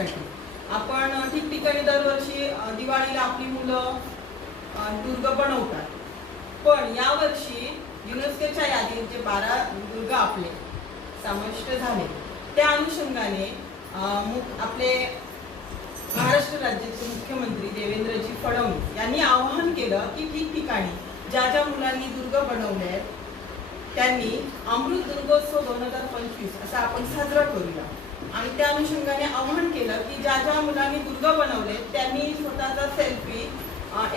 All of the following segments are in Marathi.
करण्यासाठी आपण ठिकठिकाणी दरवर्षी दिवाळीला आपली मुलं दुर्ग बनवतात. पण यावर्षी युनेस्कोच्या यादीत जे बारा दुर्ग आपले समाविष्ट झाले त्या अनुषंगाने आपले महाराष्ट्र राज्याचे मुख्यमंत्री देवेंद्रजी फडणवीस यांनी आवाहन केलं की ठिकठिकाणी ज्या ज्या मुलांनी दुर्ग बनवले आहेत त्यांनी अमृत दुर्गोत्सव दोन हजार पंचवीस असा आपण साजरा करूया. आणि त्या अनुषंगाने आवाहन केलं की ज्या ज्या मुलांनी दुर्ग बनवले त्यांनी स्वतःचा सेल्फी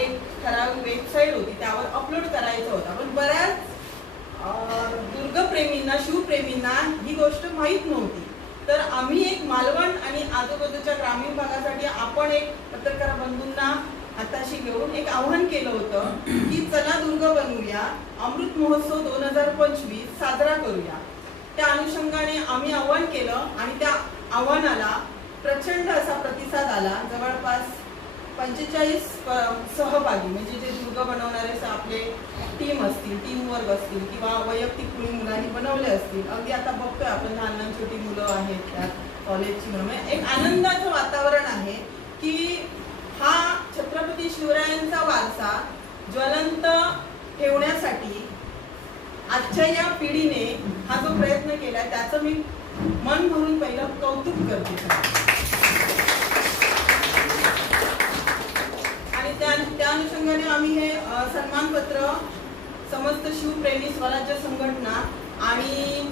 एक ठराविक वेबसाईट होती त्यावर अपलोड करायचा होता. पण बऱ्याच दुर्गप्रेमींना शिवप्रेमींना ही गोष्ट माहीत नव्हती. तर आम्ही एक मालवण आणि आजूबाजूच्या ग्रामीण भागासाठी आपण एक पत्रकार बंधूंना हाताशी घेऊन एक आव्हान केलं होतं की चला दुर्ग बनवूया अमृत महोत्सव दोन हजार पंचवीस साजरा करूया. त्या अनुषंगाने आम्ही आव्हान केलं आणि त्या आव्हानाला प्रचंड असा प्रतिसाद आला. जवळपास पंचेचाळीस सहभागी म्हणजे जे दुर्ग बनवणारे स- आपले टीम असतील टीमवर्क असतील किंवा वैयक्तिक कुणी मुलांनी बनवले असतील अगदी आता बघतोय आपण लहान लहान छोटी मुलं आहेत त्यात कॉलेजची म्हणून एक आनंदाचं वातावरण आहे की हा छत्रपती शिवरायांचा वारसा ज्वलंत ठेवण्यासाठी आजच्या या पिढीने हा जो प्रयत्न केला त्याचं मी मन भरून पहिलं कौतुक करते. आणि त्या त्या अनुषंगाने आम्ही हे सन्मानपत्र समस्त शिवप्रेमी स्वराज्य संघटना आणि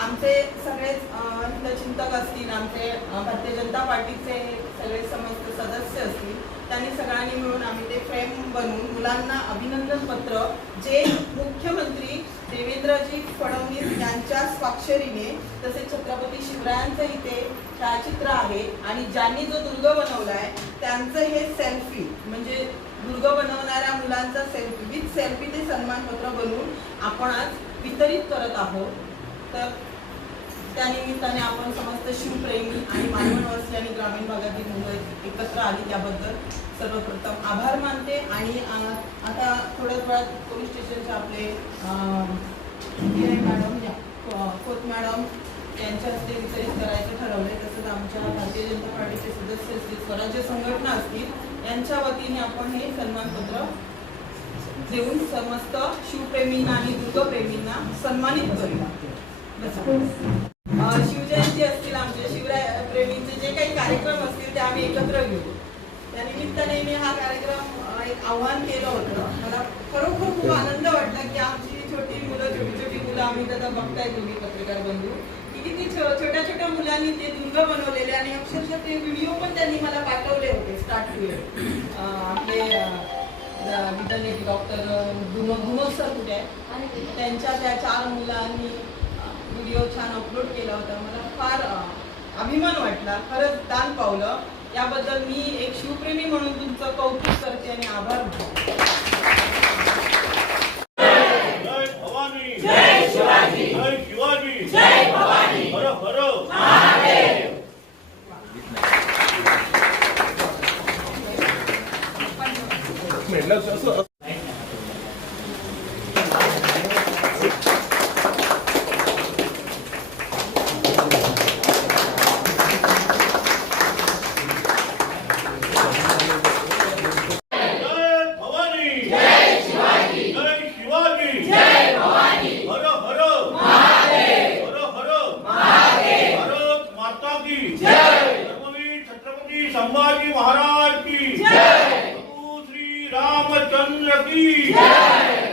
आमचे सगळेच चिंतक हितचिंतक असतील आमचे भारतीय जनता पार्टीचे सगळे समस्त सदस्य असतील त्यांनी सगळ्यांनी मिळून आम्ही ते फ्रेम बनवून मुलांना अभिनंदन पत्र जे मुख्यमंत्री देवेंद्रजी फडणवीस यांच्या स्वाक्षरीने तसेच छत्रपती शिवरायांचं इथे छायाचित्र आहे आणि ज्यांनी जो दुर्ग बनवलाय त्यांचं हे सेल्फी म्हणजे दुर्ग बनवणाऱ्या मुलांचा सेल्फी विथ सेल्फी ते सन्मानपत्र बनवून आपण आज वितरित करत आहोत तर त्या निमित्ताने आपण समस्त शिवप्रेमी आणि मालवणवासी आणि ग्रामीण भागातील मुलं एकत्र आली त्याबद्दल सर्वप्रथम आभार मानते आणि आता थोड्या थोड्या पोलीस स्टेशनचे आपले अं, हे आहे मॅडम या खो- खोत मॅडम यांच्या हस्ते वितरित करायचं ठरवले तसंच आमच्या भारतीय जनता पार्टीचे सदस्य असतील स्वराज्य संघटना असतील यांच्या वतीने आपण हे सन्मानपत्र देऊन समस्त शिवप्रेमींना आणि दुर्गप्रेमींना सन्मानित करूया. शिवजयंती असतील आमच्या शिवराय प्रेमींचे जे काही कार्यक्रम असतील ते आम्ही एकत्र घेऊ. त्यानिमित्ताने मी हा कार्यक्रम एक आव्हान केलं होतं. मला खरोखर खूप आनंद वाटला की आमची छोटी मुलं छोटी छोटी आम्ही त्याचा बघताय तुम्ही पत्रकार बंधू. की किती छोट्या छोट्या मुलांनी ते दुर्ग बनवलेले आणि अक्षरशः ते व्हिडिओ पण त्यांनी मला पाठवले होते स्टार्ट टू आपले डॉक्टर गुमो सर कुठे आहे त्यांच्या त्या चार मुलांनी व्हिडिओ छान अपलोड केला होता. मला फार अभिमान वाटला. खरंच दान पावलं. याबद्दल मी एक शिवप्रेमी म्हणून तुमचं कौतुक करते आणि आभार मानते. माता की जय धर्मवीर छत्रपती संभाजी महाराज की जय